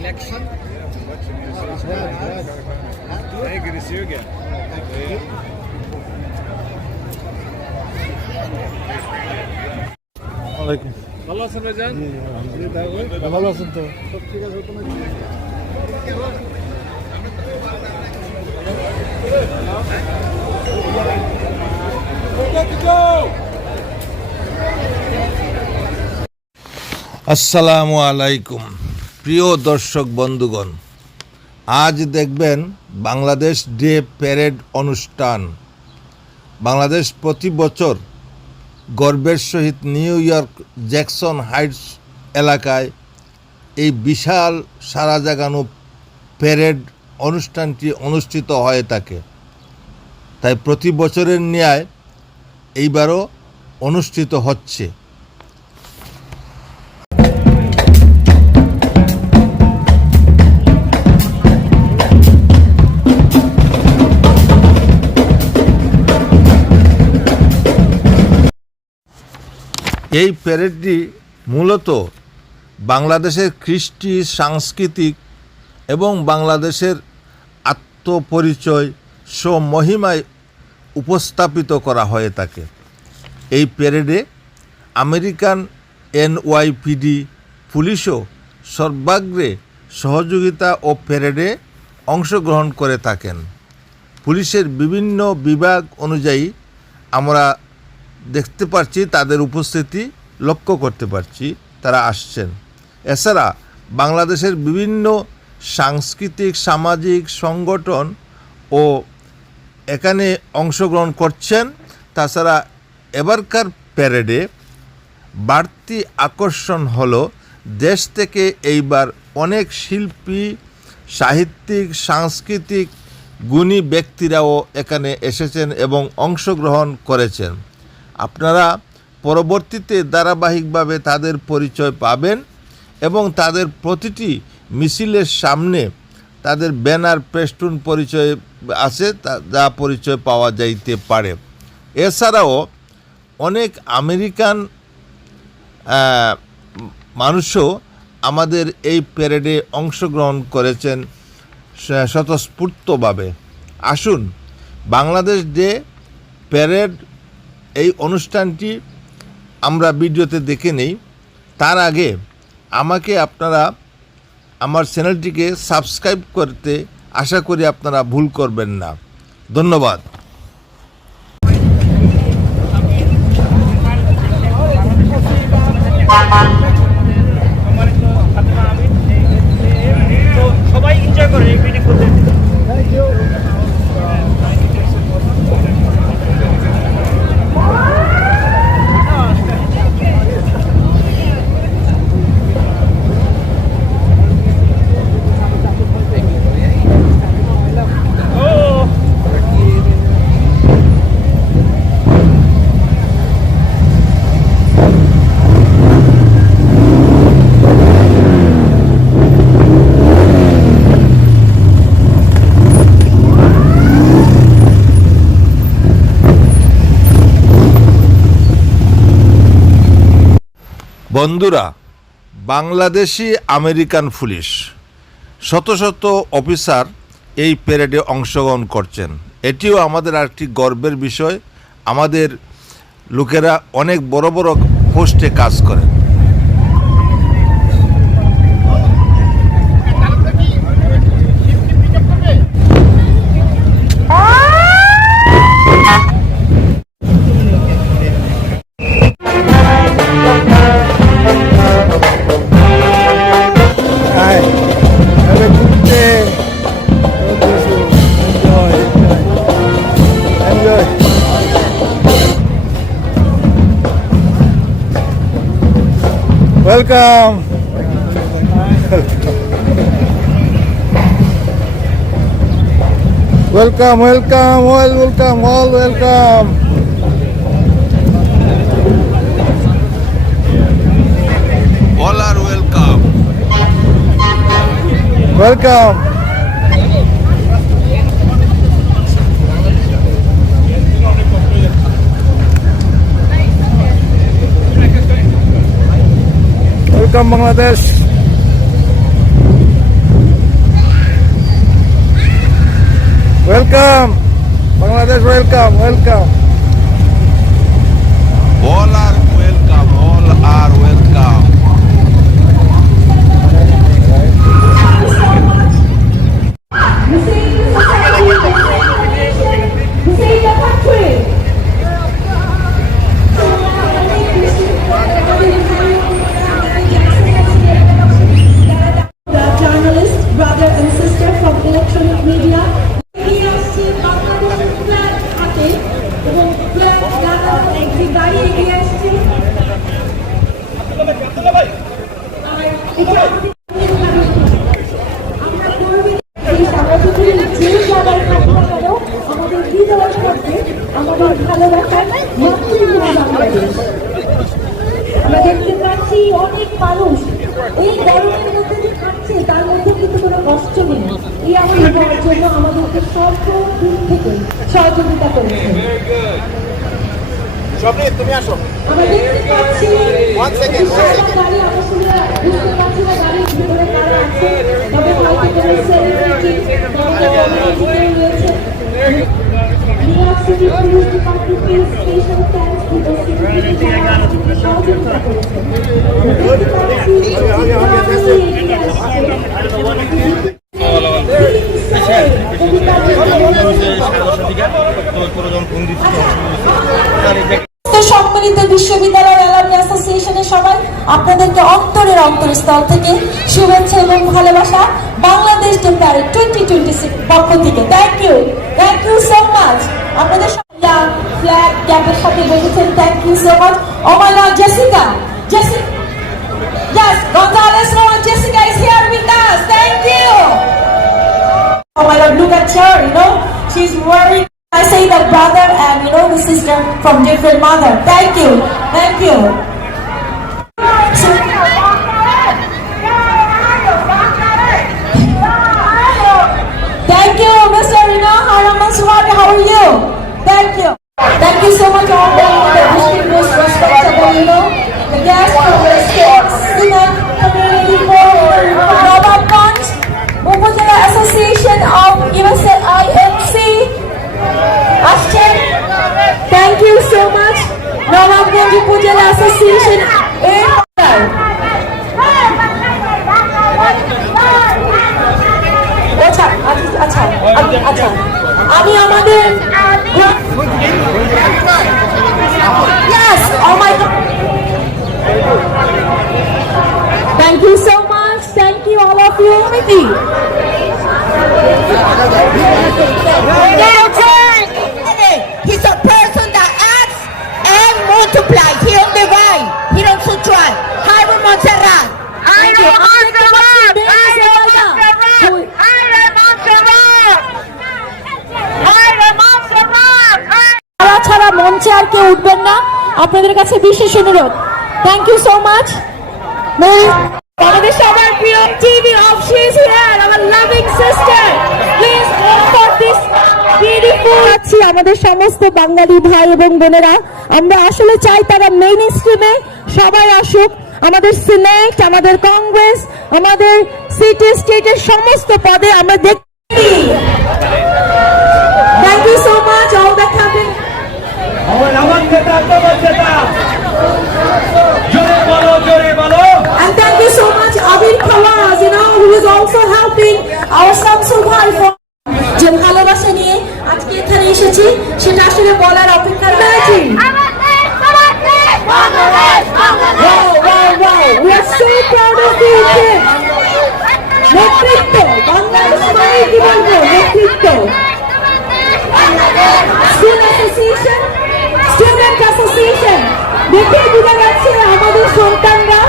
election. Hey, good to see you again. ওয়ালাইকুম। ভালো আছেন ভাইজান? ভালো আছেন তো? সব ঠিক আছে তো নাকি? আসসালামু আলাইকুম প্রিয় দর্শক বন্ধুগণ, আজ দেখবেন বাংলাদেশ ডে প্যারেড অনুষ্ঠান। বাংলাদেশ প্রতি বছর গর্বের সহিত নিউ ইয়র্ক জ্যাকসন হাইটস এলাকায় এই বিশাল সারা জাগানো প্যারেড অনুষ্ঠানটি অনুষ্ঠিত হয়ে থাকে। তাই প্রতি বছরের ন্যায় এইবারও অনুষ্ঠিত হচ্ছে। এই প্যারেডটি মূলত বাংলাদেশের কৃষ্টি সাংস্কৃতিক এবং বাংলাদেশের আত্মপরিচয় স্বমহিমায় উপস্থাপিত করা হয়ে থাকে। এই প্যারেডে আমেরিকান এনওয়াইপিডি পুলিশও সর্বাগ্রে সহযোগিতা ও প্যারেডে অংশগ্রহণ করে থাকেন। পুলিশের বিভিন্ন বিভাগ অনুযায়ী আমরা দেখতে পাচ্ছি, তাদের উপস্থিতি লক্ষ্য করতে পারছি, তারা আসছেন। এছাড়া বাংলাদেশের বিভিন্ন সাংস্কৃতিক সামাজিক সংগঠন ও এখানে অংশগ্রহণ করছেন। তাছাড়া এবারকার প্যারেডে বাড়তি আকর্ষণ হলো দেশ থেকে এইবার অনেক শিল্পী, সাহিত্যিক, সাংস্কৃতিক গুণী ব্যক্তিরাও এখানে এসেছেন এবং অংশগ্রহণ করেছেন। আপনারা পরবর্তীতে ধারাবাহিকভাবে তাদের পরিচয় পাবেন এবং তাদের প্রতিটি মিছিলের সামনে তাদের ব্যানার পেস্টুন পরিচয় আছে, যা পরিচয় পাওয়া যাইতে পারে। এছাড়াও অনেক আমেরিকান মানুষও আমাদের এই প্যারেডে অংশগ্রহণ করেছেন স্বতঃস্ফূর্তভাবে। আসুন বাংলাদেশ ডে প্যারেড এই অনুষ্ঠানটি আমরা ভিডিওতে দেখে নেই। তার আগে আমাকে আপনারা আমার চ্যানেলটিকে সাবস্ক্রাইব করতে আশা করি আপনারা ভুল করবেন না। ধন্যবাদ। সবাই এনজয় করে এই মিটিং করতে। Thank you. বন্ধুরা, বাংলাদেশি আমেরিকান পুলিশ শত শত অফিসার এই প্যারেডে অংশগ্রহণ করছেন। এটিও আমাদের আরেকটি গর্বের বিষয়। আমাদের লোকেরা অনেক বড় বড় পোস্টে কাজ করেন। Welcome. Welcome, welcome, all welcome, all welcome. All are welcome. Welcome. Welcome Bangladesh. Welcome Bangladesh, welcome welcome. All are welcome. All are welcome. You save the society, you save the country. The journalist, brother and sister from electronic media. এগিয়ে আসছে Bangladesh flag হাতে এবং flag লাগানো একটি গাড়ি এগিয়ে আসছে। আর এটা আমরা গর্বিত এই সাংবাদিকদের যে জায়গায় থাকবো কেন আমাদের হৃদয়ের মধ্যে আমাদের ভালোবাসার মাতৃভূমি বাংলাদেশ। আমরা দেখতে পাচ্ছি অনেক মানুষ এই গরমের মধ্যে যে থাকছে তার মধ্যে কিন্তু কোনো কষ্ট নেই। এই আমাদের জন্য আমাদেরকে সর্ব দিক থেকে সহযোগিতা করেছে। আমরা দেখতে পাচ্ছি গাড়ি আমরা বুঝতে পারছি না গাড়ির ভিতরে কারা আছে, তবে হয়তো কোনো সেলিব্রিটি রয়েছে। New York city police department police station fans উপস্থিতি যারা সহযোগিতা করেছে। সম্মিলিত বিশ্ববিদ্যালয় অ্যালামনি অ্যাসোসিয়েশনের সবাই আপনাদেরকে অন্তরের অন্তরস্থল থেকে শুভেচ্ছা এবং ভালোবাসা বাংলাদেশ ডে প্যারেড 2026 পক্ষ থেকে থ্যাংক ইউ সো মাচ। আপনাদের ফ্ল্যাগ ক্যাপের সাথে বসেছেন, thank you so much. Oh my lord Jessica, yes, Gonzalez Rowan Jessica is here with us, thank you. Oh my lord, look at her, she's wearing, I say the brother and the sister from different mother. Thank you. So, thank you, Mr. Haraman Suwadi. How are you? Thank you so much, all the distinguished, respectable, the guests from the state, Sinan Community Forum, Nababganj, Upazila Association of IMC. Ashton, thank you so much. Nababganj Upazila Association. আচ্ছা আমি আমাদের yes, oh my god, thank you so much, thank you all of you. He's a person that adds and multiply. He on the right, he on Sichuan. Jairo Montserrat. ছাড়া মঞ্চে আর কেউ উঠবেন না, আপনাদের কাছে বিশেষ অনুরোধ। Thank you so much. আমাদের সবার প্রিয় TV of, she is here, our loving sister, please for this beautiful. আমাদের সমস্ত বাঙালি ভাই এবং বোনেরা, আমরা আসলে চাই তারা মেইন স্ট্রিমে সবাই আসুক। আমাদের সিনেট, আমাদের কংগ্রেস, আমাদের সিটি স্টেটের সমস্ত পদে আমরা দেখি। Thank you so much all the camping. And thank you so much Abir Khawaz, who is also helping our Samsul Bhai for যে ভালোবাসা নিয়ে আজকে এখানে এসেছি সেটা আসলে বলার অপেক্ষা রাখছি। We are so proud of you kids. নেতৃত্ব, বাংলাদেশ মানে কি বলবো, নেতৃত্ব। স্টুডেন্ট অ্যাসোসিয়েশন দেখে বোঝা যাচ্ছে আমাদের সন্তানরা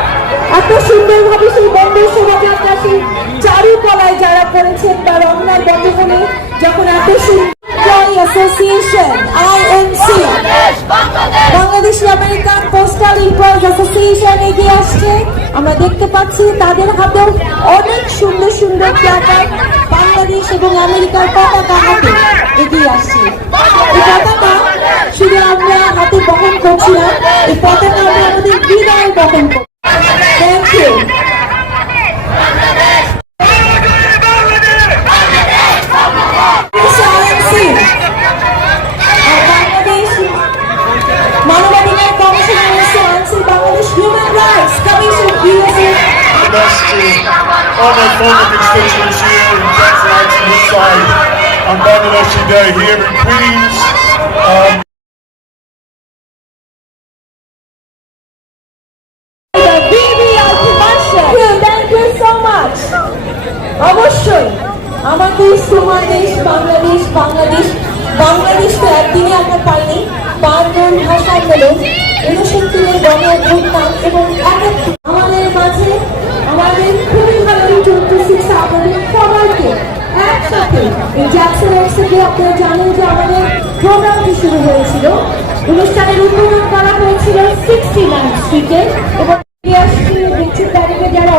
এত সুন্দরভাবে সেই বন্ধু শোভাযাত্রা, সেই চারুকলায় যারা করেছেন বা রমনার বন্ধনে যখন এত সুন্দর association IMC, Bangladeshi American postal employees association এগিয়ে আসছে। আমরা দেখতে পাচ্ছি তাদের হাতেও অনেক সুন্দর সুন্দর প্ল্যাকার্ড, বাংলাদেশ এবং আমেরিকার পতাকা হাতে এগিয়ে আসছে। এই পতাকা শুধু আমরা হাতে বহন করছি না, এই পতাকা আমরা আমাদের হৃদয়ে বহন করছি। Thank you. IMC all my former constituents here in Jackson Heights and Woodside on Bangladeshi Day here in Queens. The BBLP Marshal. Thank you so much. অবশ্যই আমার দেশ, তোমার দেশ, বাংলাদেশ, বাংলাদেশ, বাংলাদেশ তো একদিনে আমরা পাইনি। 5 ভাষা হলো 69 গণ অভ্যুত্থান এবং আমাদের মাঝে আমাদের খুবই ভালো চলতেছে আপনাদের সবাইকে একসাথে এই জ্যাকসন হাইটস থেকে আপনারা জানেন যে আমাদের প্রোগ্রামটি শুরু হয়েছিল। অনুষ্ঠানের উদ্বোধন করা হয়েছিল 69 স্ট্রিটে এবং দেখছি তারিখে যারা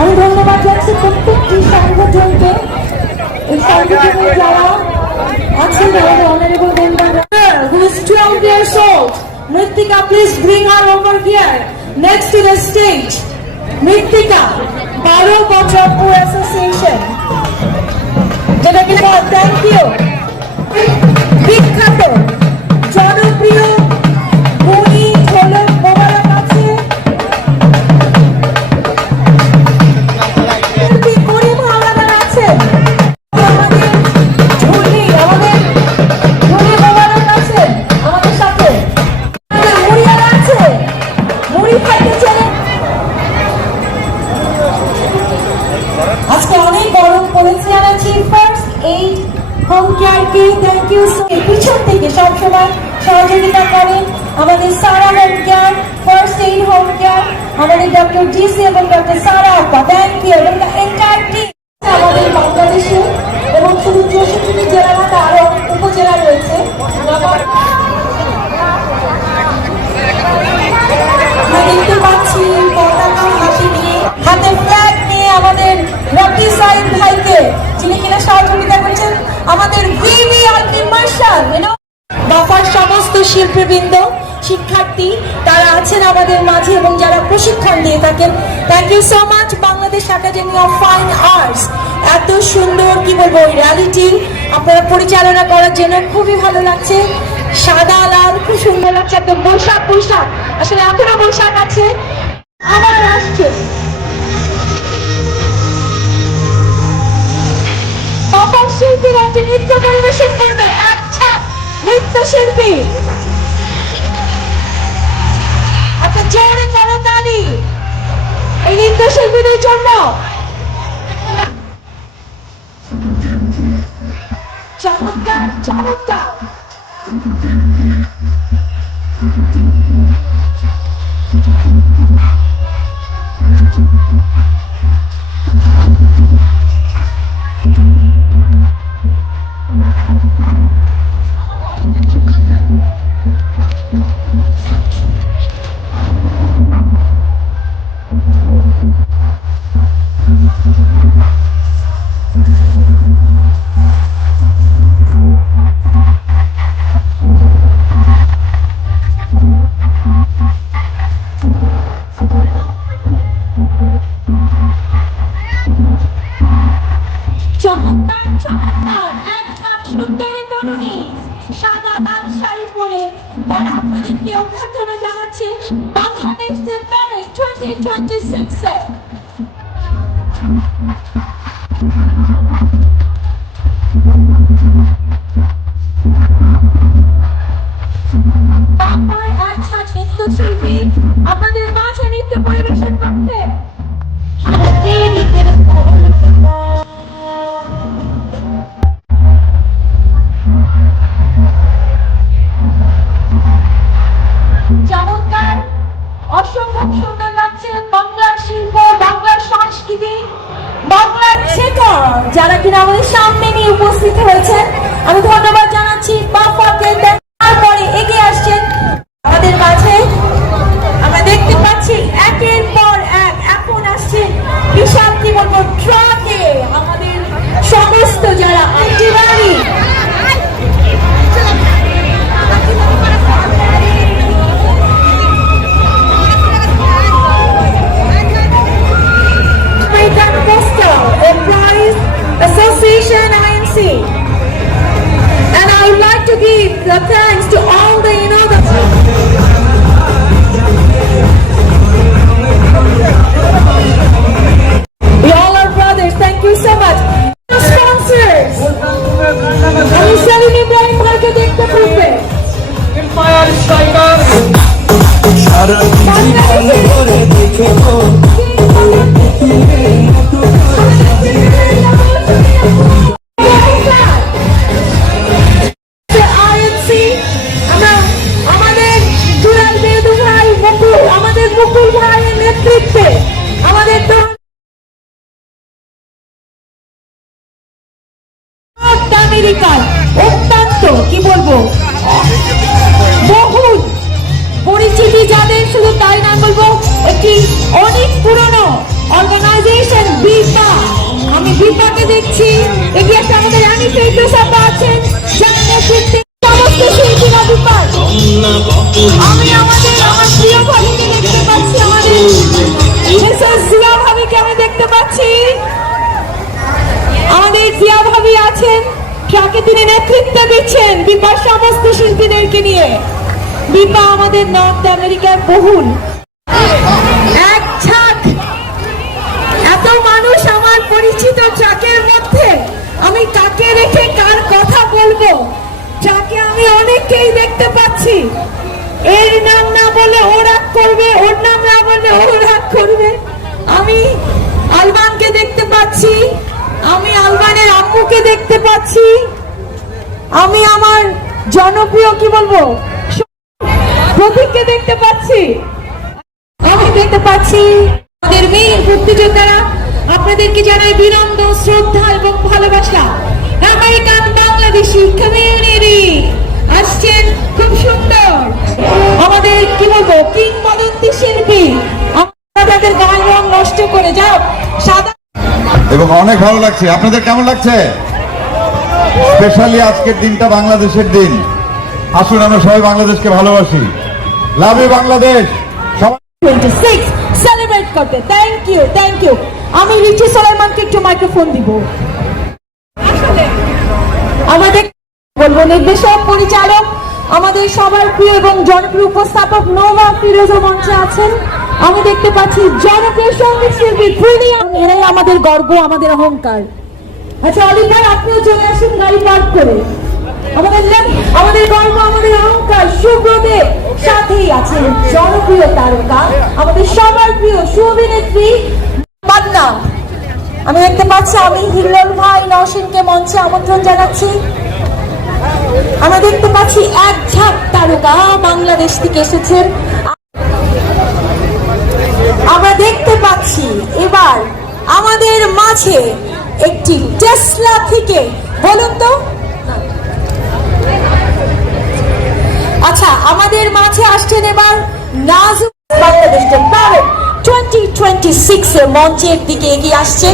আমি ধন্যবাদ জানাচ্ছি প্রত্যেকটি সংগঠনকে, এই সংগঠনে যারা আছেন আমাদের honourable member who is 12 years old. Mritika, please bring her over here next to the stage. Mritika, Baro Bachapur Association. Thank you. বিখ্যাত জনপ্রিয় গুণী ঢোলক মোবারক আছে। করিম হাওলাদার আছেন। আমাদের ঝুলি মোবারক আছেন আমাদের সাথে। মুড়িয়ারা আছে, মুড়ি খাইতে চলে। আজকে অনেক গরম পড়েছে। জানাচ্ছি ফার্স্ট এইড হোম কেয়ারকে থ্যাংক ইউ। পিছন থেকে সবসময় সহযোগিতা করেন আমাদের Sara home care, first aid home care, আমাদের ডক্টর ডিসি এবং ডক্টর সারা আপা, থ্যাংক ইউ। এবং এন্টায়ার টিম আমাদের বাংলাদেশে এবং শুধু 64 জেলা না, আরো উপজেলা রয়েছে। দেখতে পাচ্ছি পতাকা হাসি নিয়ে, হাতে ফ্ল্যাগ নিয়ে আমাদের রকি সাইদ ভাইকে, যিনি কিনা সহযোগিতা করছেন আমাদের বিবিআরপি মার্শাল। বাফার সমস্ত শিল্পীবৃন্দ, শিক্ষার্থী তারা আছেন আমাদের মাঝে এবং যারা প্রশিক্ষণ দিয়ে থাকেন, thank you so much. Bangladesh Academy of Fine Arts এত সুন্দর কি বলবো রিয়ালিটি আপনারা পরিচালনা করার জন্য খুবই ভালো লাগছে। সাদা লাল খুব সুন্দর লাগছে, একদম বৈশাখ বৈশাখ, আসলে এখনো বৈশাখ আছে। আবার আসছে শিল্পীরা একটি নৃত্য পরিবেশন করবে, আচ্ছা নৃত্যশিল্পী একটা জোরে করতালি এই নৃত্যশিল্পীদের জন্য। চমৎকার চমৎকার। সাদা লাল শাড়ি পরে তারা আপনাদেরকে অভ্যর্থনা জানাচ্ছে বাংলাদেশ প্যারিস 2026-এ। বাংলার আচ্ছা নৃত্যশিল্পী আমাদের মাঝে নৃত্য পরিবেশন করতে চমৎকার, অসম্ভব সুন্দর লাগছে বাংলার শিল্প, বাংলার সংস্কৃতি, বাংলার শেখর যারা কিনা আমাদের সামনে নিয়ে উপস্থিত হয়েছেন। আমি ধন্যবাদ জানাচ্ছি বাফাকে। তারপরে এগিয়ে আসছেন আমাদের মাঝে, আমরা দেখতে পাচ্ছি একের পর এক এখন আসছেন বিশাল কি বলবো ট্রাকে আমাদের সমস্ত যারা আন্টিবাড়ি Association INC, and I would like to give the আমেরিকার অত্যন্ত কি বলবো বহুল পরিচিতি যাদের, শুধু তাই না বলবো, একটি অনেক পুরনো অর্গানাইজেশন বিপা। আমি বিপাকে দেখছি এগিয়ে আসতে আমাদের রানী ফেরদৌস আপা আছেন, যার নেতৃত্বে সমস্ত শিল্পীরা বিপার। আমি আমার প্রিয় ভাবিকে দেখতে পাচ্ছি, আমাদের মিসেস জিয়া ভাবিকে আমি দেখতে পাচ্ছি। আমাদের জিয়া ভাবি আছেন, ট্রাকে তিনি নেতৃত্ব দিচ্ছেন বিপার সমস্ত শিল্পীদেরকে নিয়ে। বিপা আমাদের নর্থ আমেরিকার বহুল এক ছাক, এত মানুষ আমার পরিচিত ট্রাকের মধ্যে, আমি কাকে রেখে কার কথা বলবো? ট্রাকে আমি অনেককেই দেখতে পাচ্ছি, এর নাম না বলে ও রাগ করবে, ওর নাম না বলে ও রাগ করবে। আমি আলবানকে দেখতে পাচ্ছি, আমি আলবানের আম্মুকে দেখতে পাচ্ছি, আমি আমার জনপ্রিয় কি বলবো প্রতীককে দেখতে পাচ্ছি, আমি দেখতে পাচ্ছি আমাদের বীর মুক্তিযোদ্ধারা। আপনাদেরকে জানাই বিনম্র শ্রদ্ধা এবং ভালোবাসা। আমেরিকান বাংলাদেশি কমিউনিটি আসছেন, খুব সুন্দর আমাদের কি বলবো কিংবদন্তি শিল্পী। আমরা তাদের গান রং নষ্ট করে যাও সাদা, এবং অনেক ভালো লাগছে। আপনাদের কেমন লাগছে? স্পেশালি আজকের দিনটা বাংলাদেশের দিন। আসুন আমরা সবাই বাংলাদেশকে ভালোবাসি। Love you Bangladesh. 26 সেলিব্রেট করতে। Thank you. আমি রিচি সুলাইমানকে একটু মাইক্রোফোন দিব। আমাদের বলবো নির্দেশক, পরিচালক, আমাদের সবার প্রিয় এবং জনপ্রিয় উপস্থাপক নোভা ফিরোজা মঞ্চে আছেন। আমি দেখতে পাচ্ছি জনপ্রিয় সঙ্গীত শিল্পী প্রিমিয়া। এরাই আমাদের গর্ব, আমাদের অহংকার। আচ্ছা অলিভ ভাই, আপনিও চলে আসুন গাড়ি পার্ক করে। আমাদের গর্ব, আমাদের অহংকার সুব্রতের সাথেই আছেন জনপ্রিয় তারকা, আমাদের সবার প্রিয় সুঅভিনেত্রী পান্না। আমি দেখতে পাচ্ছি, আমি হিল্লোল ভাই নওশিনকে মঞ্চে আমন্ত্রণ জানাচ্ছি। আমরা দেখতে পাচ্ছি এক ঝাঁক তারকা বাংলাদেশ থেকে এসেছেন। আমরা দেখতে পাচ্ছি এবার আমাদের মাঝে একটি টেসলা থেকে, বলুন তো, আচ্ছা আমাদের মাঝে আসছেন এবার নাজু, বাংলাদেশের 2026 এর মঞ্চের দিকে এগিয়ে আসছে।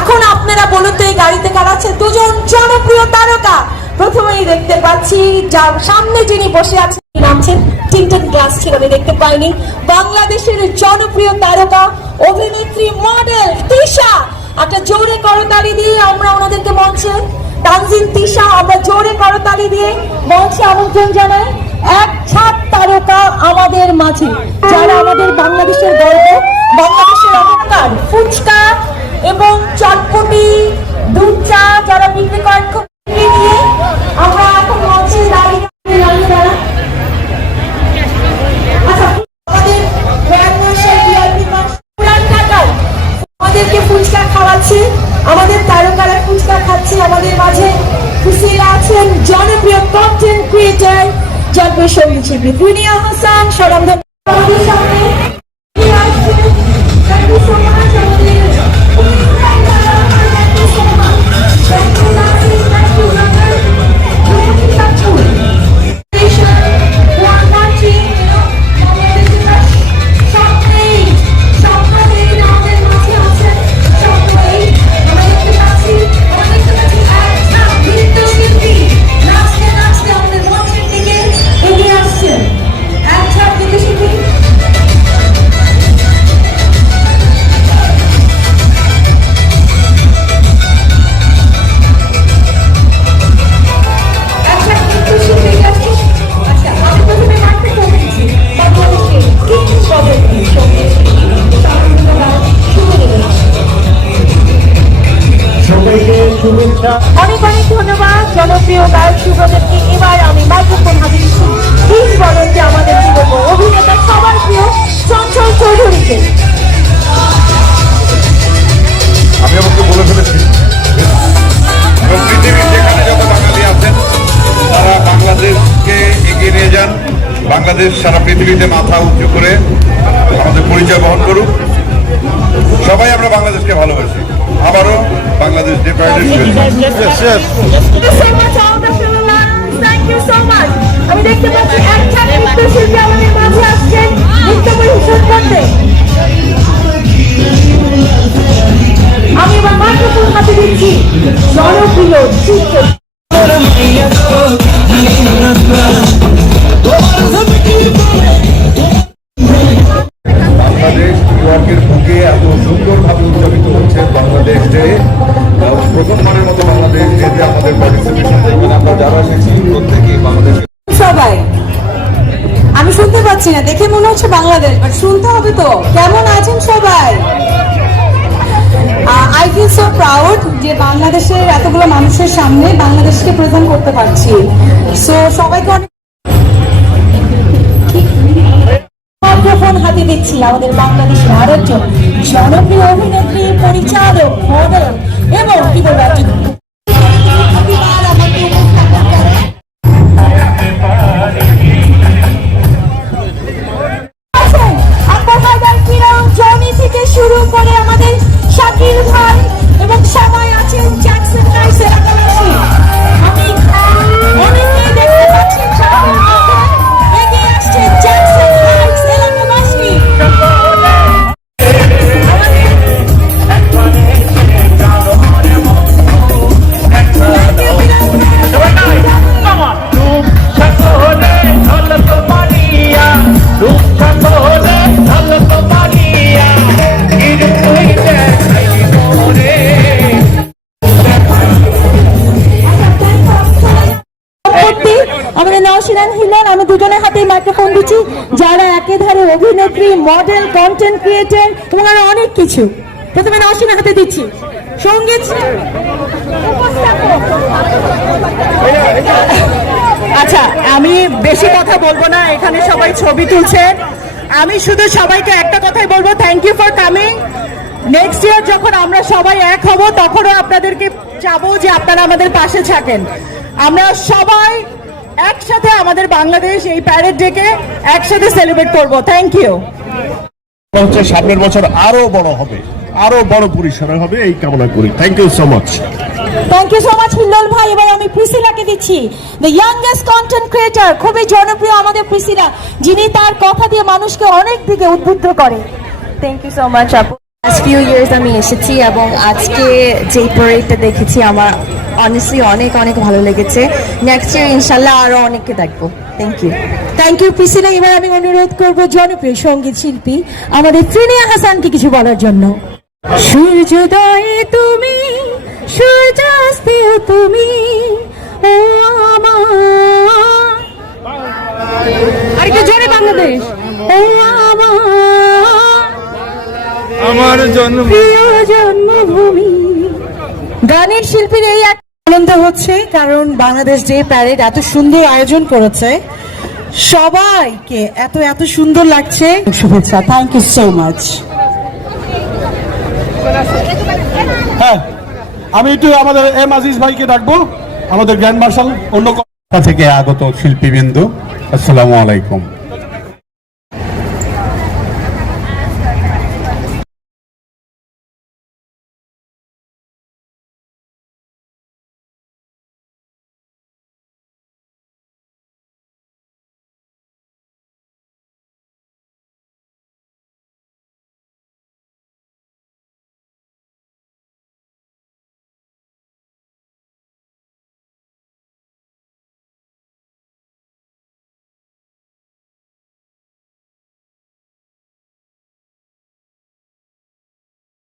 এখন আপনারা বলুন তো এই গাড়িতে কারা আছে? দুজন জনপ্রিয় তারকা। প্রথমেই দেখতে পাচ্ছি যার সামনে যিনি বসে আছেন, নামছেন, টিন্টেড গ্লাস ছিল আমি দেখতে পাইনি, বাংলাদেশের জনপ্রিয় তারকা অভিনেত্রী মডেল তিশা। একটা জোরে করতালি দিয়ে আমরা ওনাদেরকে মঞ্চে, তানজিন তিশা, আমরা জোরে করতালি দিয়ে মঞ্চে আমন্ত্রণ জানাই। এক ছাদ তারকা আমাদের মাঝে, যারা আমাদের বাংলাদেশের গর্ব, বাংলাদেশের অহংকার। ফুচকা এবং চটপটি, দুধ চা যারা বিক্রি করেন, খুব নিয়ে আমরা এখন মঞ্চে দাঁড়িয়ে দাঁড়া। আচ্ছা আমাদের গ্র্যান্ড মার্শাল ভিআইপি পুরান ঢাকায় আমাদেরকে ফুচকা খাওয়াচ্ছে, আমাদের তারকারা ফুচকা খাচ্ছে। আমাদের মাঝে খুশিরা আছেন জনপ্রিয় কন্টেন্ট ক্রিয়েটর, জনপ্রিয় সঙ্গীত শিল্পী দুনিয়া হাসান। সরম আমাদের সামনে অনেক অনেক ধন্যবাদ জনপ্রিয় গায়ক সুব্রতকে। এবার আমি মাইক্রোফোন হাতে দিচ্ছি কিংবদন্তি আমাদের কি বলবো অভিনেতা সবার প্রিয় চঞ্চল চৌধুরীকে। আমি আমাকে বলে ফেলেছি, পৃথিবীর যেখানে যত বাঙালি আছেন তারা বাংলাদেশকে এগিয়ে নিয়ে যান। বাংলাদেশ সারা পৃথিবীতে মাথা উঁচু করে আমাদের পরিচয় বহন করুক। সবাই আমরা বাংলাদেশকে ভালোবাসি। আবারও বাংলাদেশ ডে প্যারেডের শুভেচ্ছা। Thank you so much all the Philippines. Thank you so much. আমি দেখতে পাচ্ছি একটা নৃত্যশিল্পী আমাদের মাঝে আসছেন নৃত্য পরিবেশন করতে। আমি এবার মাইক্রোফোন হাতে দিচ্ছি জনপ্রিয় চিত্র বাংলাদেশ নিউইয়র্কের বুকে এত সুন্দরভাবে উদযাপিত হচ্ছে বাংলাদেশ ডে। প্রথমবারের মতো বাংলাদেশ ডেতে আমাদের পার্টিসিপেশন দেখবেন। আমরা যারা এসেছি প্রত্যেকেই বাংলাদেশ। সবাই আমি শুনতে পাচ্ছি না, দেখে মনে হচ্ছে বাংলাদেশ, বাট শুনতে হবে তো। কেমন আছেন সবাই? আই ফিল সো প্রাউড যে বাংলাদেশের এতগুলো মানুষের সামনে বাংলাদেশকে প্রেজেন্ট করতে পারছি। সো সবাইকে অনেক মাইক্রোফোন হাতে দিচ্ছি আমাদের বাংলাদেশের আরেকজন জনপ্রিয় অভিনেত্রী, পরিচালক, মডেল এবং কি বলবো একজন শুরু করে আমাদের শাকিল ভাই এবং সবাই আছেন জ্যাকসন রাইস এলাকাবাসী। আমি অনেকেই দেখতে পাচ্ছি এগিয়ে আসছে জ্যাকসন রাইস এলাকাবাসী। আমাদের নওশিরান হিলাল, আমি দুজনের হাতে মাইক্রোফোন দিচ্ছি যারা একেধারে অভিনেত্রী, মডেল, কন্টেন্ট ক্রিয়েটর এবং আরো অনেক কিছু। প্রথমে নওশিরান হাতে দিচ্ছি সঙ্গীত। আচ্ছা, আমি বেশি কথা বলবো না, এখানে সবাই ছবি তুলছেন। আমি শুধু সবাইকে একটা কথাই বলবো, thank you for coming. Next year যখন আমরা সবাই এক হব তখনও আপনাদেরকে চাবো যে আপনারা আমাদের পাশে থাকেন। আমরা সবাই একসাথে আমাদের বাংলাদেশ এই প্যারেড ডেকে একসাথে সেলিব্রেট করব। Thank you. হচ্ছে সামনের বছর আরো বড় হবে, আরো বড় পরিসরে হবে, এই কামনা করি। Thank you so much. Thank you so much Hillol ভাই। এবার আমি প্রিসিলাকে দিচ্ছি, দ্য ইয়াংগেস্ট কন্টেন্ট ক্রিয়েটর, খুবই জনপ্রিয় আমাদের প্রিসিলা, যিনি তার কথা দিয়ে মানুষকে অনেক দিকে উদ্বুদ্ধ করে। থ্যাংক ইউ সো মাচ আপু। লাস্ট ফিউ ইয়ার্স আমি এসেছি এবং আজকে যে প্যারেডটা দেখেছি আমার অনেস্টলি অনেক অনেক ভালো লেগেছে। নেক্সট ইয়ার ইনশাল্লাহ আরো অনেককে দেখবো। Thank you. Thank you Priscilla. এবার আমি অনুরোধ করব জনপ্রিয় সঙ্গীত শিল্পী আমাদের ফিনিয়া হাসানকে কিছু বলার জন্য। সূর্যোদয়ে তুমি, সূর্যাস্তেও তুমি, ও আমার, আরেকটু জোরে বাংলাদেশ, ও আমার জন্ম প্রিয় জন্মভূমি। গানের শিল্পীর এই এক আনন্দ হচ্ছে কারণ বাংলাদেশ ডে প্যারেড এত সুন্দর আয়োজন করেছে, সবাইকে এত এত সুন্দর লাগছে। শুভেচ্ছা, থ্যাংক ইউ সো মাচ। হ্যাঁ, আমি একটু আমাদের এম আজিজ ভাইকে ডাকবো, আমাদের গ্র্যান্ড মার্শাল অন্য থেকে আগত শিল্পীবৃন্দ, আসসালামু আলাইকুম।